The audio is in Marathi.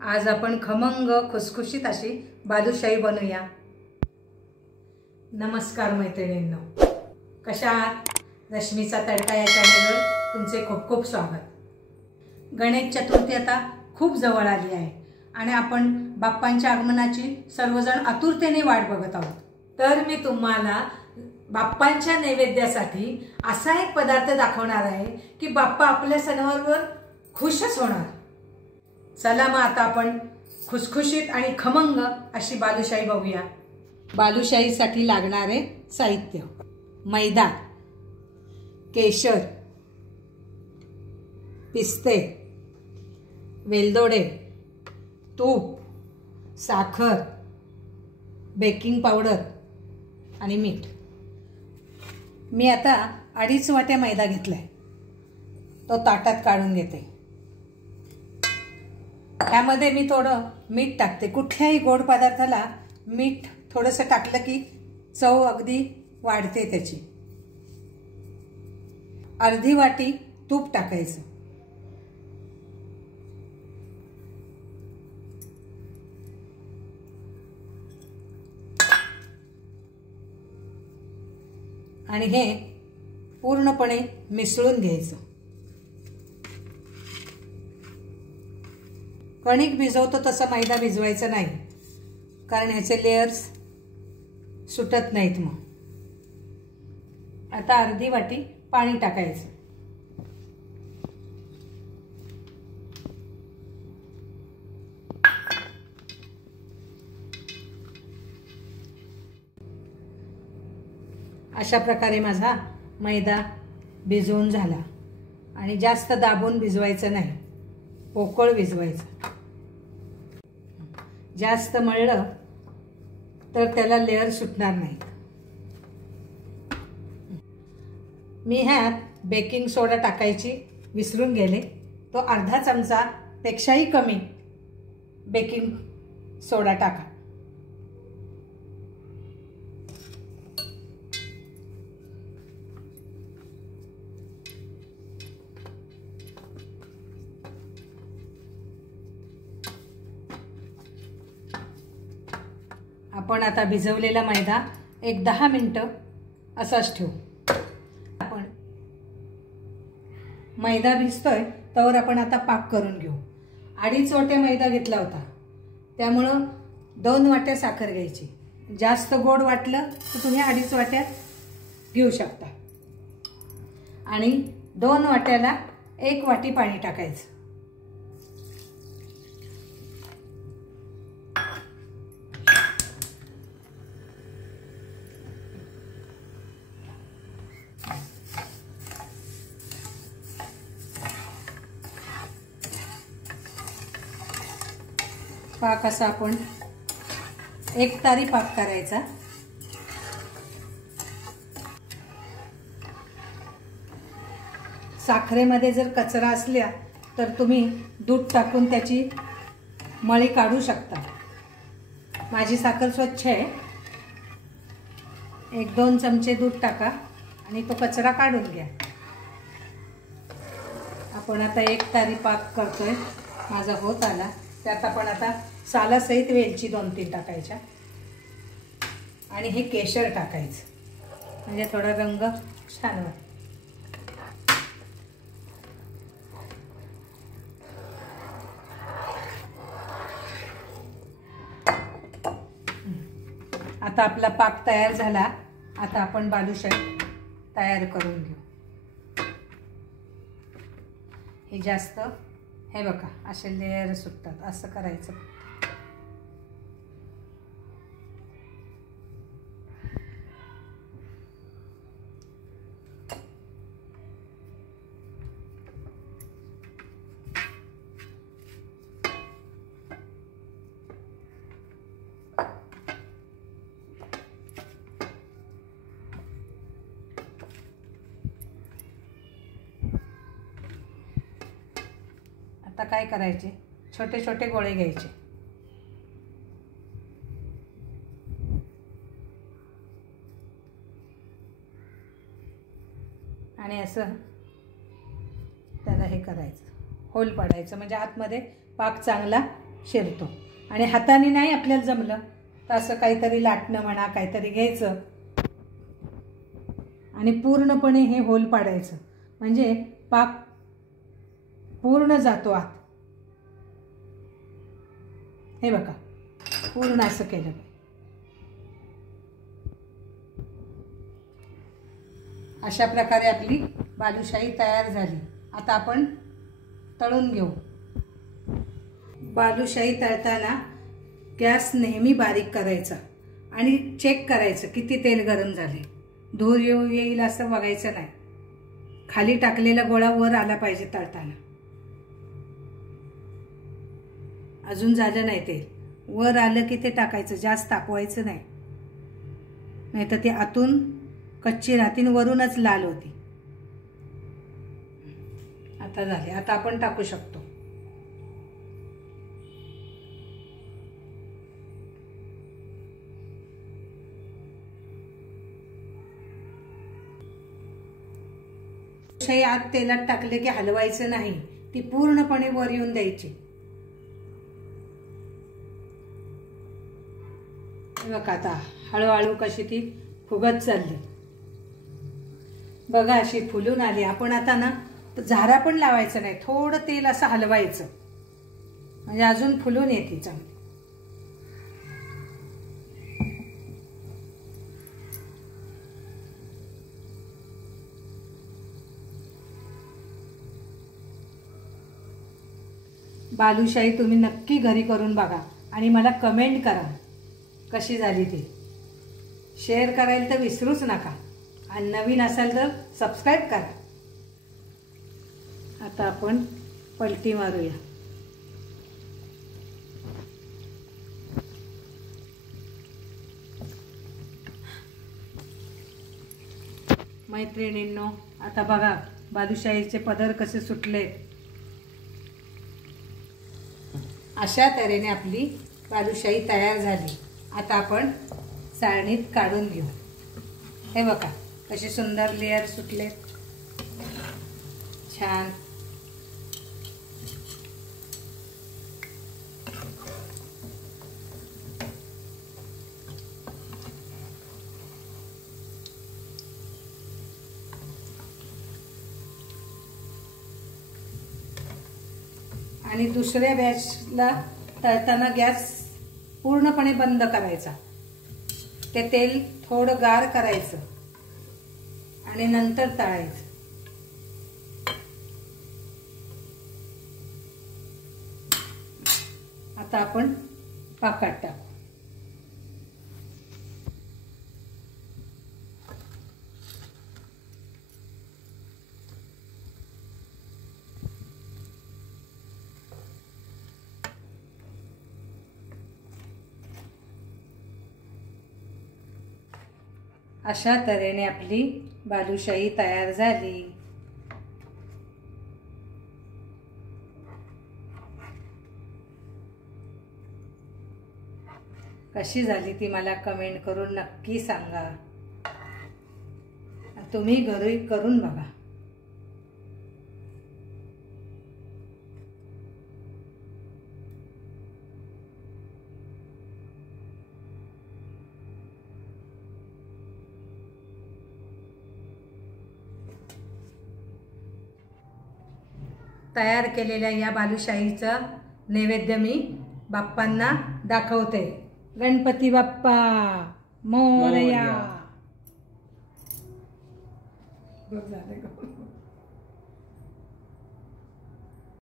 आज आपण खमंग खुसखुशीत अशी बालुशाही बनवूया। नमस्कार मैत्रिणींनो, कशा आहात? रश्मीचा तडका या चॅनलवर तुमचे खूप खूप स्वागत। गणेश चतुर्थी आता खूप जवळ आली आहे आणि आपण बाप्पांच्या आगमनाची सर्वजण आतुरतेने वाट बघत आहोत। तर मी तुम्हाला बाप्पांच्या नैवेद्यासाठी असा एक पदार्थ दाखवणार आहे की बाप्पा आपल्या सणावर खुशच होणार। चला मग आता आपण खुसखुशीत आणि खमंग अशी बालुशाही बघूया। बालुशाहीसाठी लागणारे साहित्य: मैदा, केशर, पिस्ते, वेलदोडे, तूप, साखर, बेकिंग पावडर आणि मीठ। मी आता 2.5 वाट्या मैदा घेतलाय, तो ताटात काढून घेते। त्यामध्ये मी थोडं मीठ टाकते। कुठल्याही गोड पदार्थाला मीठ थोडंसं टाकलं की चव अगदी वाढते त्याची। अर्धी वाटी तूप टाकायचं। आणि हे पूर्णपणे मिसळून घ्यायचं। कणिक भिजवतो तसं मैदा भिजवायचं नाही, कारण ह्याचे लेयर्स सुटत नाहीत। मग आता अर्धी वाटी पाणी टाकायचं। अशा प्रकारे माझा मैदा भिजवून झाला आणि जास्त दाबून भिजवायचं नाही, पोकळ भिजवायचं। जास्त मळलं तर त्याला लेयर सुटणार नाहीत। मी ह्यात बेकिंग सोडा टाकायची विसरून गेले, तो अर्धा चमचा पेक्षाही कमी बेकिंग सोडा टाका। आपण आता भिजवलेला मैदा एक 10 मिनिटं असाच ठेवू। आपण मैदा भिजतोय तर आपण आता पाक करून घेऊ। 2.5 वाट्या मैदा घेतला होता, त्यामुळं 2 वाट्या साखर घ्यायची। जास्त गोड वाटलं तर तुम्ही 2.5 वाट्या घेऊ शकता। आणि 2 वाट्याला 1 वाटी पाणी टाकायचं। पाक असा आपण एकतारी पाक करायचा। साखरेमध्ये जर कचरा असल्या तर तुम्ही दूध टाकून त्याची मळी काढू शकता। माझी साखर स्वच्छ आहे। 1-2 चमचे दूध टाका आणि तो कचरा काढून घ्या। आपण आता एकतारी पाक करतोय, माझा होत आला। त्यात आपण आता सालासहित वेलची 2-3 टाकायच्या आणि हे केशर टाकायचं, म्हणजे थोडा रंग छान वाटतो। आता आपला पाक तयार झाला। आता आपण बालुशाही तयार करून घेऊ। हे जास्त हे बघा असे लेयर सुटतात, असं करायचं। आता काय करायचे, छोटे छोटे गोळे घ्यायचे आणि असं त्याला हे करायचं, होल पाडायचं, म्हणजे आतमध्ये पाक चांगला शिरतो. आणि हाताने नाही आपल्याला जमलं तर असं काहीतरी लाटणं म्हणा, काहीतरी घ्यायचं आणि पूर्णपणे हे होल पाडायचं, म्हणजे पाक पूर्ण जातो आत. हे बघा, पूर्ण असं केलं. अशा प्रकारे आपली बालुशाही तयार झाली. आता आपण तळून घेऊ. बालुशाही तळताना गॅस नेहमी बारीक करायचा आणि चेक करायचं किती तेल गरम झाले. धूर येईल असं बघायचं नाही. खाली टाकलेला गोळा वर आला पाहिजे तळताना. अजून झालं नाही तेल, वर आलं की ते टाकायचं, जास्त तापवायचं नाही, नाहीतर ती आतून कच्ची राहती आणि वरूनच लाल होती. आता झाले. आता आपण टाकू शकतो. आत तेलात टाकले की हलवायचं नाही, ती पूर्णपणे वर येऊन द्यायची. बघा आता हळूहळू कशी ती फुगत चालली. बघा अशी फुलून आली. आपण आता ना झारा पण लावायचं नाही, थोडं तेल असं हलवायचं म्हणजे अजून फुलून येते चांगली. बालुशाही तुम्ही नक्की घरी करून बघा आणि मला कमेंट करा कशी झाली ती. शेअर करायला तर विसरूच नका आणि नवीन असाल तर सबस्क्राईब करा. आता आपण पलटी मारूया. मैत्रिणींनो, आता बघा बालुशाहीचे पदर कसे सुटले. अशा तऱ्हेने आपली बालुशाही तयार झाली. आता आपण चाळणीत काढून घेऊ. हे बघा कसे सुंदर लेयर सुटले, छान. आणि दुसऱ्या बॅचला तळताना गॅस पूर्णपणे बंद करायचा. ते तेल थोडं गार करायचं आणि नंतर तळायचं. आता आपण पाकात टाकू. अशा तऱ्हेने आपली बालुशाही तयार झाली. कशी झाली ती मला कमेंट करून नक्की सांगा. तुम्ही घरी करून बघा. तयार केलेल्या या बालुशाहीचा नैवेद्य मी बाप्पांना दाखवते. गणपती बाप्पा मोरया.